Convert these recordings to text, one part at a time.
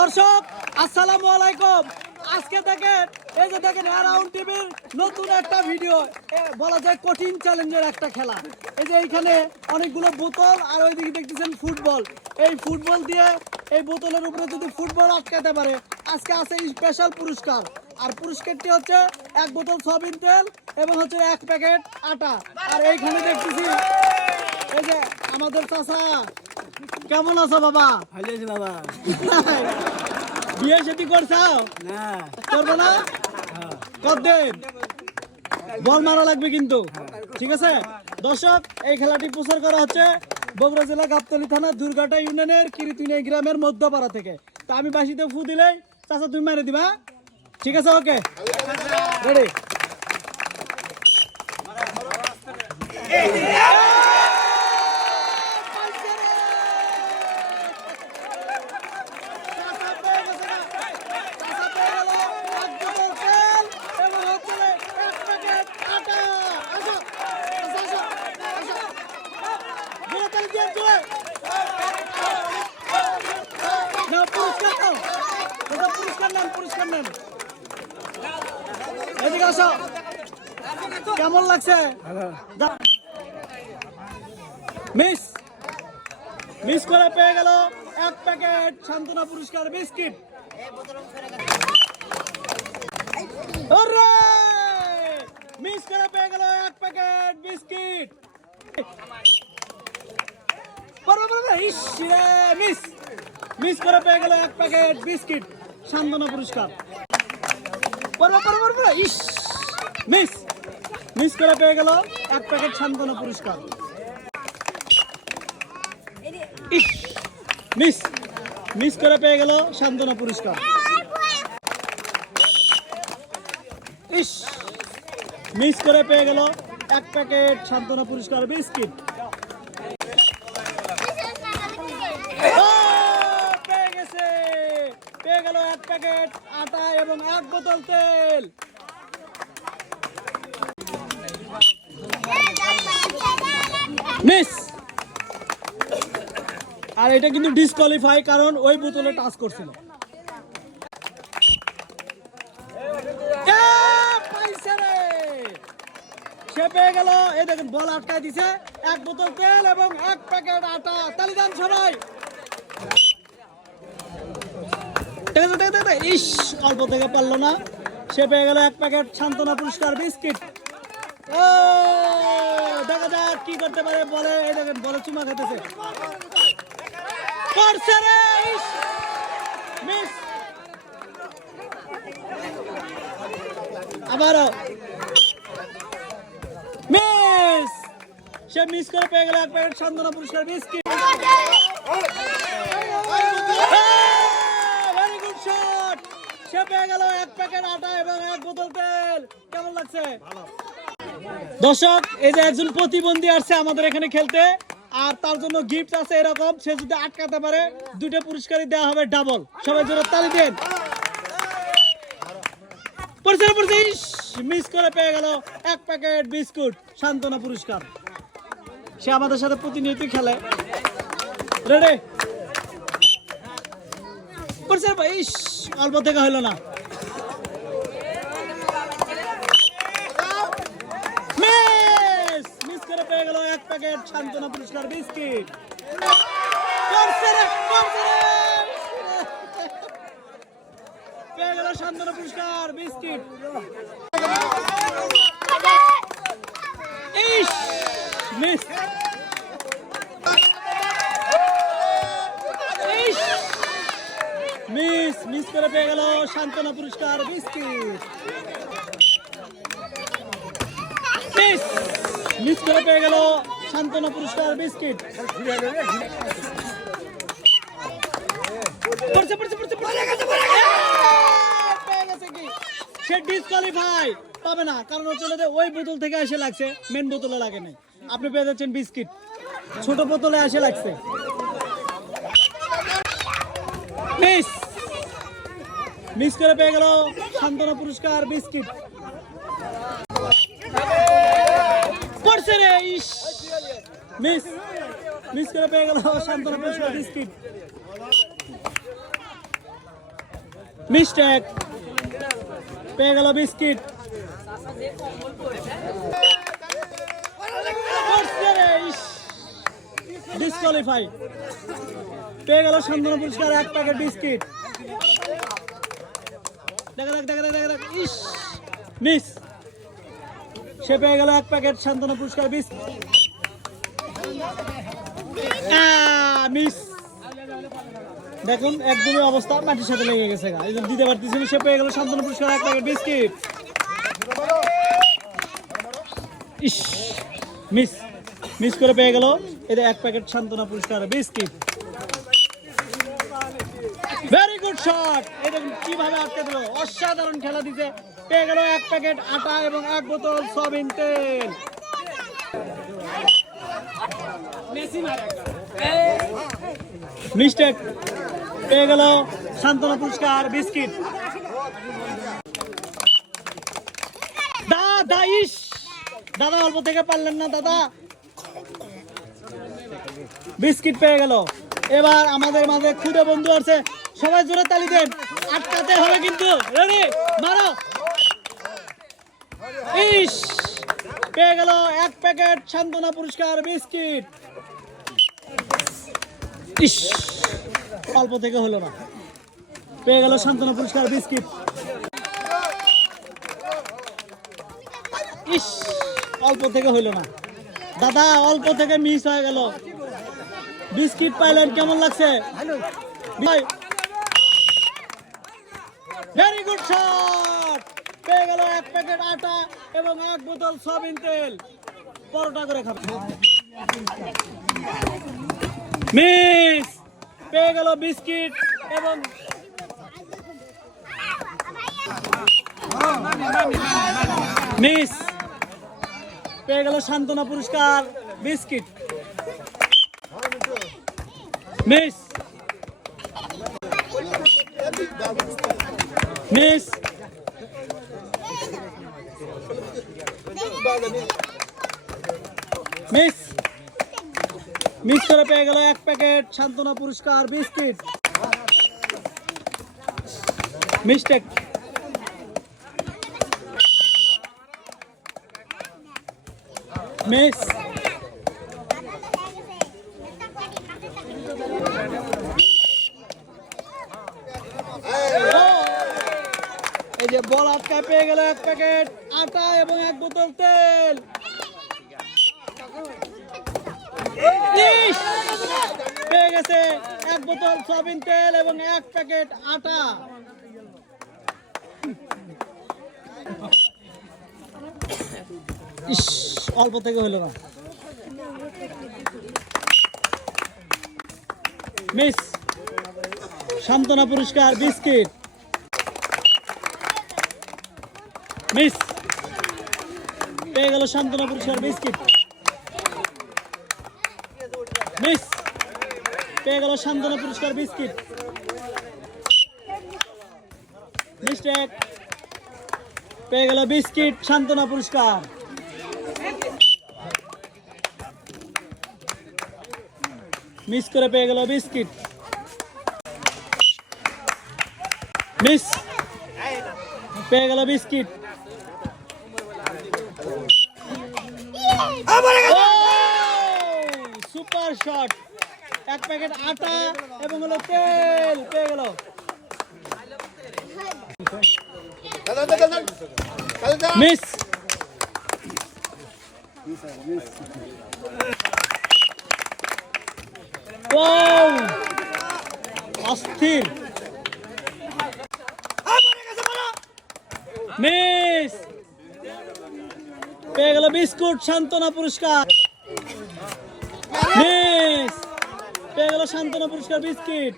দর্শক আসসালামু আলাইকুম। আজকে দেখেন এই যে দেখেন অ্যারাউন্ড টিভির নতুন একটা ভিডিও, বলা যায় কঠিন চ্যালেঞ্জের একটা খেলা। এই যে এইখানে অনেকগুলো বোতল আর ওইদিকে দেখতেছেন ফুটবল। এই ফুটবল দিয়ে এই বোতলের উপরে যদি ফুটবল আটকাতে পারে আজকে আছে স্পেশাল পুরস্কার। আর পুরস্কারটি হচ্ছে 1 বোতল সয়াবিন তেল এবং হচ্ছে 1 প্যাকেট আটা। আর এইখানে দেখতেছি এই যে আমাদের চাচা, কেমন আছো বাবা? ভালো আছি বাবা। বিয়ে শাদী করছাও? না করবো না? কতদিন? বল মারা লাগবে কিন্তু, ঠিক আছে? দর্শক এই খেলাটি প্রচার করা হচ্ছে বগুড়া জেলা গাবতলী থানা দুর্গাটা ইউনিয়নের কিরিতুনিয়া গ্রামের মধ্যপাড়া থেকে। তা আমি বাসিতে ফু দিলেই চাচা তুমি মেরে দিবা, ঠিক আছে? ওকে, রেডি? কেমন লাগছে? মিস মিস করে পেয়ে গেল 1 প্যাকেট সান্ত্বনা পুরস্কার বিস্কিট। মিস করে পেয়ে গেল 1 প্যাকেট বিস্কিট। মিস মিস করে পেয়ে গেল 1 প্যাকেট বিস্কিট সান্ত্বনা পুরস্কার। ইস মিস মিস করে পেয়ে গেল 1 প্যাকেট সান্ত্বনা পুরস্কার। ইস মিস মিস করে পেয়ে গেল সান্ত্বনা পুরস্কার। ইস মিস করে পেয়ে গেল 1 প্যাকেট সান্ত্বনা পুরস্কার বিস্কিট। পেয়ে গেছে, পেয়ে গেল 1 প্যাকেট আটা এবং 1 বোতল তেল। মিস। আর এটা কিন্তু ডিসকোয়ালিফাই, কারণ ওই বোতলে টাচ করছিল। সে পেয়ে গেল, এই দেখেন বল আটকায় দিছে, 1 বোতল তেল এবং 1 প্যাকেট আটা। তালি দেন সবাই। ইস অল্প থেকে পারলো না, সে পেয়ে গেল 1 প্যাকেট সান্ত্বনা পুরস্কার বিস্কিট। ও দেখা যাক কি করতে পারে। বলে এই দেখেন বলে চুমা খেতেছে। মিস আবারও মিস। সে মিস করে পেয়ে গেল 1 প্যাকেট সান্ত্বনা পুরস্কার বিস্কিট। Very good shot. সে পেয়ে গেল 1 প্যাকেট আটা এবং 1 বোতল তেল। কেমন লাগছে? দর্শক এই যে একজন প্রতিবন্ধী আসছে আমাদের এখানে খেলতে, আর তার জন্য গিফট আছে এরকম। সে যদি আটকাতে পারে 2টা পুরস্কারই দেওয়া হবে ডাবল। সবাই জোরে তালি দেন। মিস করে পেয়ে গেল 1 প্যাকেট বিস্কুট সান্ত্বনা পুরস্কার। সে আমাদের সাথে প্রতিনিয়ত খেলে। রেডি? ইস অল্প থেকে হইল না। মিস করে পেয়ে গেল 1 প্যাকেট সান্ত্বনা পুরস্কার বিস্কিট। পেয়ে গেল সান্ত্বনা পুরস্কার বিস্কিট। ইস মিস। মিস মিস করে পেয়ে গেল সান্ত্বনা পুরস্কার বিস্কিট। মিস মিস করে পেয়ে গেল সান্ত্বনা পুরস্কার বিস্কিট। সে ডিসকোয়ালিফাই, পাবে না, কারণ হচ্ছে ওই বোতল থেকে এসে লাগছে, মেন বোতলে লাগে নাই। আপনি পেয়ে যাচ্ছেন বিস্কিট, ছোট বোতলে এসে লাগছে। মিস মিস করে পেয়ে গেল সান্ত্বনা পুরস্কার বিস্কিট। পড়ছে রে। ইস মিস মিস করে পেয়ে গেল সান্ত্বনা পুরস্কার বিস্কিট। মিস্টেক, পেয়ে গেল বিস্কিট। ডিসকোয়ালিফাই, পেয়ে গেল সান্ত্বনা পুরস্কার 1 প্যাকেট বিস্কিট। দেখ ইস, মিস, সে পেয়ে গেল 1 প্যাকেট সান্ত্বনা পুরস্কার বিস্কিট। মিস, দেখুন একদমই অবস্থা মাটির সাথে লেগে গেছে, দিতে পারতেছিল। সে পেয়ে গেল সান্ত্বনা পুরস্কার 1 প্যাকেট বিস্কিট। ইস, মিস, মিস করে পেয়ে গেল এদের 1 প্যাকেট সান্ত্বনা পুরস্কার বিস্কিট। ভেরি গুড শট, এটা কিভাবে আটকে দিল, অসাধারণ খেলা দিতে। পেয়ে গেল 1 প্যাকেট আটা এবং 1 বোতল সয়াবিন তেল। মিস্টেক, পেয়ে গেল সান্ত্বনা পুরস্কার বিস্কিট। দাদা ইস, দাদা অল্প থেকে পারলেন না দাদা, বিস্কিট পেয়ে গেল। এবার আমাদের মাঝে খুদে বন্ধু আছে, সবাই জোরে তালি দেন, আটকাতে হবে কিন্তু। রেডি, মারো। ইস, পেয়ে গেল 1 প্যাকেট সান্ত্বনা পুরস্কার বিস্কিট। ইস, অল্প থেকে হলো না, পেয়ে গেল সান্ত্বনা পুরস্কার বিস্কিট। ইস, অল্প থেকে হইলো না দাদা, অল্প থেকে মিস হয়ে গেল। বিস্কিট পাইলেন, কেমন লাগছে? ভেরি গুড শট, পেয়ে গেল 1 প্যাকেট আটা এবং 1 বোতল সয়াবিন তেল। পরোটা করে খাবে। মিস, পেয়ে গেল বিস্কিট এবং মিস, পেয়ে গেল সান্ত্বনা পুরস্কার biscuit. Miss, miss, miss, miss করে পেয়ে গেল 1 প্যাকেট সান্ত্বনা পুরস্কার বিস্কিট। মিস্টেক, মিস, এই যে বল আটকায়, পেয়ে গেল 1 প্যাকেট আটা এবং 1 বোতল তেল। পেয়ে গেছে 1 বোতল সয়াবিন তেল এবং 1 প্যাকেট আটা। ইস, অল্প থেকে হইল না। মিস, সান্ত্বনা পুরস্কার বিস্কিট। মিস, পেয়ে গেল সান্ত্বনা পুরস্কার বিস্কিট। মিস, পেয়ে গেল সান্ত্বনা পুরস্কার বিস্কিট। মিস্টেক, পেয়ে গেল বিস্কিট সান্ত্বনা পুরস্কার। মিস করে পেয়ে গেল বিস্কিট। মিস, পেয়ে গেল বিস্কিট। সুপার শট, 1 প্যাকেট আটা এবং হলো তেল পেয়ে গেল। মিস, অস্থির। মিস, পেয়ে গেল বিস্কুট সান্ত্বনা পুরস্কার। মিস, পেয়ে গেল সান্ত্বনা পুরস্কার বিস্কিট।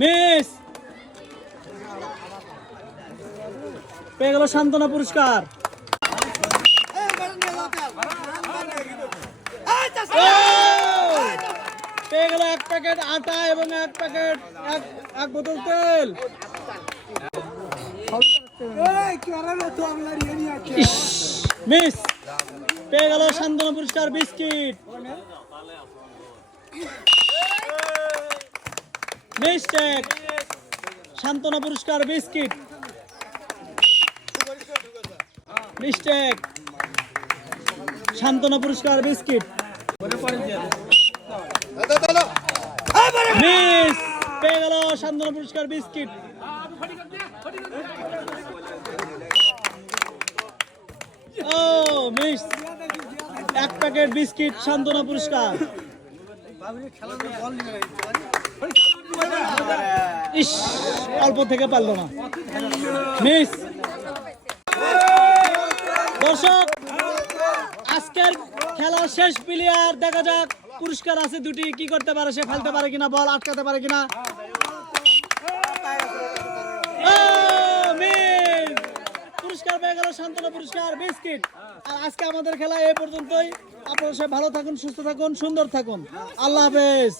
মিস, পেয়ে গেল সান্ত্বনা পুরস্কার। পেয়ে গেল 1 প্যাকেট আটা এবং 1 প্যাকেট 1 বোতল তেল। মিস, পেয়ে গেল সান্ত্বনা পুরস্কার বিস্কিট। মিস্টেক। সান্ত্বনা পুরস্কার বিস্কিট। মিস্টেক। সান্ত্বনা পুরস্কার বিস্কিট। মিস পেয়ে গেল সান্ত্বনা পুরস্কার বিস্কিট। ও মিস, এক প্যাকেট বিস্কিট সান্ত্বনা পুরস্কার। ইস, অল্প থেকে পারলো না, মিস। দর্শক, আজকের খেলা শেষ প্লেয়ার, দেখা যাক পুরস্কার আছে দুটি, কি করতে পারে সে, ফেলতে পারে কিনা, বল আটকাতে পারে কিনা। পুরস্কার পেয়ে গেল সান্ত্বনা পুরস্কার বিস্কিট। আর আজকে আমাদের খেলা এই পর্যন্তই। আপনারা সবাই ভালো থাকুন, সুস্থ থাকুন, সুন্দর থাকুন। আল্লাহ হাফেজ।